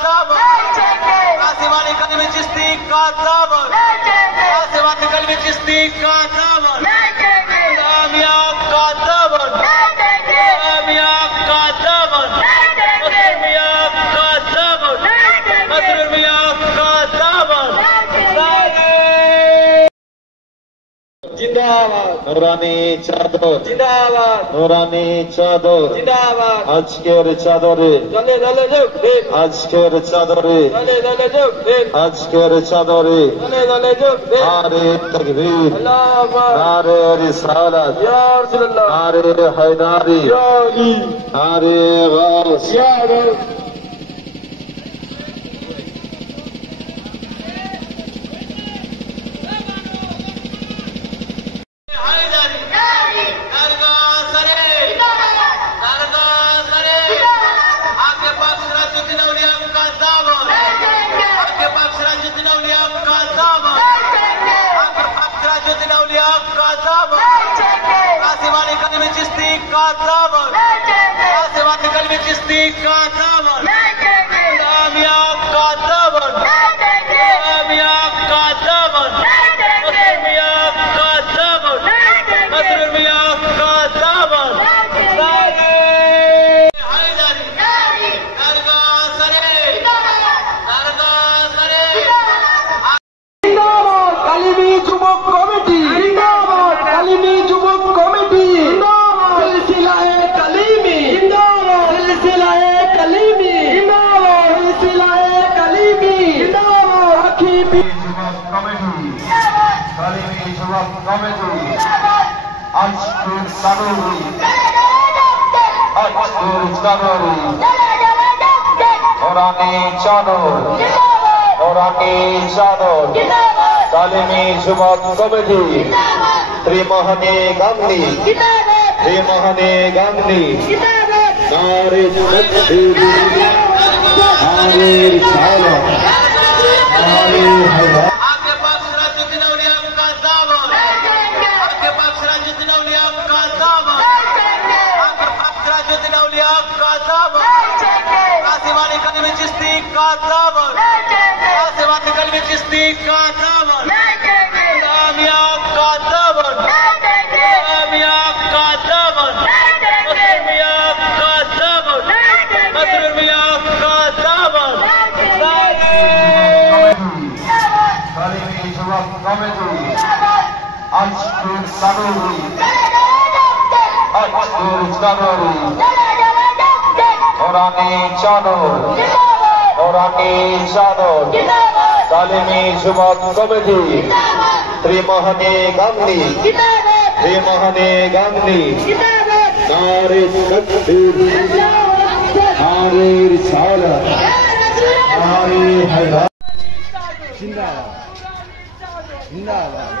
काज़ाब आसिमानी कलमी चिश्ती काज़ाब आसिमानी कलमी चिश्ती काज़ाब इस्लामिया काज़ाब इस्लामिया काज़ाब मुस्लिमिया काज़ाब मुस्लिमिया काज़ाब जिंदाबाद নুরানি চাদর जिंदाबाद নুরানি চাদর जिंदाबाद আজকের চাদরে दले दले जोग दिन আজকের চাদরে दले दले जोग दिन আজকের চাদরে दले दले जोग दिन নারে তাকবীর अल्लाह अकबर নারে রিসালাত या रसूल अल्लाह নারে হায়দারি या अली নারে গাউস या गौस आसिमानी कलमी चिश्ती काज़ाब आसिमानी कलमी चिश्ती काज़ाब इस्लामिया काज़ाब इस्लामिया काज़ाब मुस्लिमिया काज़ाब मुस्लिमिया काज़ाब কালিমি যুবক কমিটি জিন্দাবাদ কালিমি যুবক কমিটি জিন্দাবাদ সিলসিলায়ে কালিমি জিন্দাবাদ সিলসিলায়ে কালিমি জিন্দাবাদ সিলসিলায়ে কালিমি জিন্দাবাদ আখিবি যুবক কমিটি কালিমি যুবক কমিটি আজকের চাদরে আজকের চাদরে নুরানি চাদর নুরানি চাদর কালিমি যুবক কমিটি ত্রিমোহনী গান্ধী ত্রিমোহনী গান্ধী নারে তাকবীর নারে রিসালাত নারে হায়দারি आपके पास राजनीति नौलिया काज़ाब आपके पास राजनीति नौलिया काज़ाब आपके पास राजनीति नौलिया काज़ाब आसिमानी कलमी चिश्ती काज़ाब आसिमानी कलमी चिश्ती काज़ाब इस्लामिया काज़ाब इस्लामिया काज़ाब मुस्लिमिया काज़ाब मुस्लिमिया काज़ाब কালিমি যুবক কমিটি আজকের চাদরে আজকের চাদরে নুরানি চাদর নুরানি চাদর কালিমি যুবক কমিটি ত্রিমোহনী গান্ধী ত্রিমোহনী গান্ধী নারে তাকবীর নারে রিসালাত নারে হায়দারি জিন্দাবাদ জিন্দাবাদ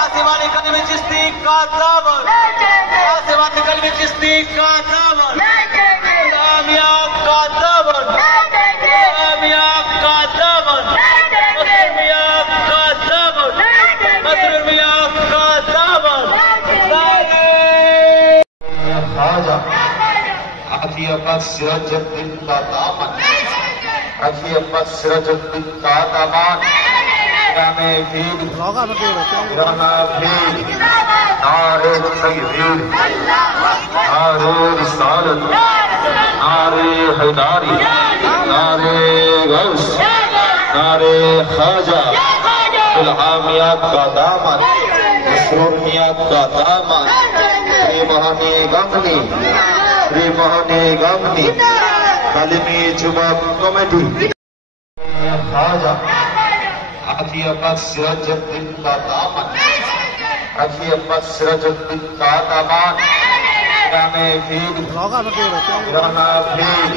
आसिमानी कलमी चिश्ती काज़ाब आसिमानी कलमी चिश्ती काज़ाब इस्लामिया काज़ाब इस्लामिया काज़ाब मुस्लिमिया काज़ाब मुस्लिमिया काज़ाब राखिए अब्बास सिराजुद्दीन का दामन, राखिए अब्बास सिराजुद्दीन का दामन। इराने वीर, इराना वीर, नारे तकबीर, नारे रिसालत, नारे हैदारी, नारे गौस, नारे ख्वाजा, इल्हामियात का दामन, मसरूरियात का दामन, श्री मोहनी गमनी, श्री मोहनी गमनी, कालिमी जुबक कमेटी, ख्वाजा, राखिए अब्बास सिराजुद्दीन का दामन, राखिए अब्बास सिराजुद्दीन का दामन। इराने वीर, इराना वीर,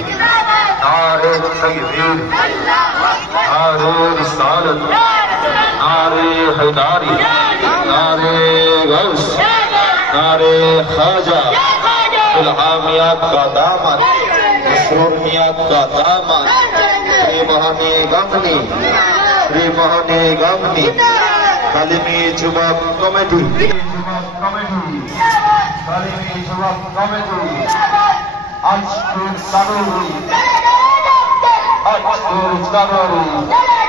नारे तकबीर, नारे रिसालत, नारे हैदारी, नारे गौस, नारे ख्वाजा, इल्हामियात का दामन, मसरूरियात का दामन, श्री मोहनी गमनी, श्री मोहनी गमनी, कालिमी जुबक कमेटी, कालिमी जुबक कमेटी, अजमेर कानूरी, अजमेर कानूरी।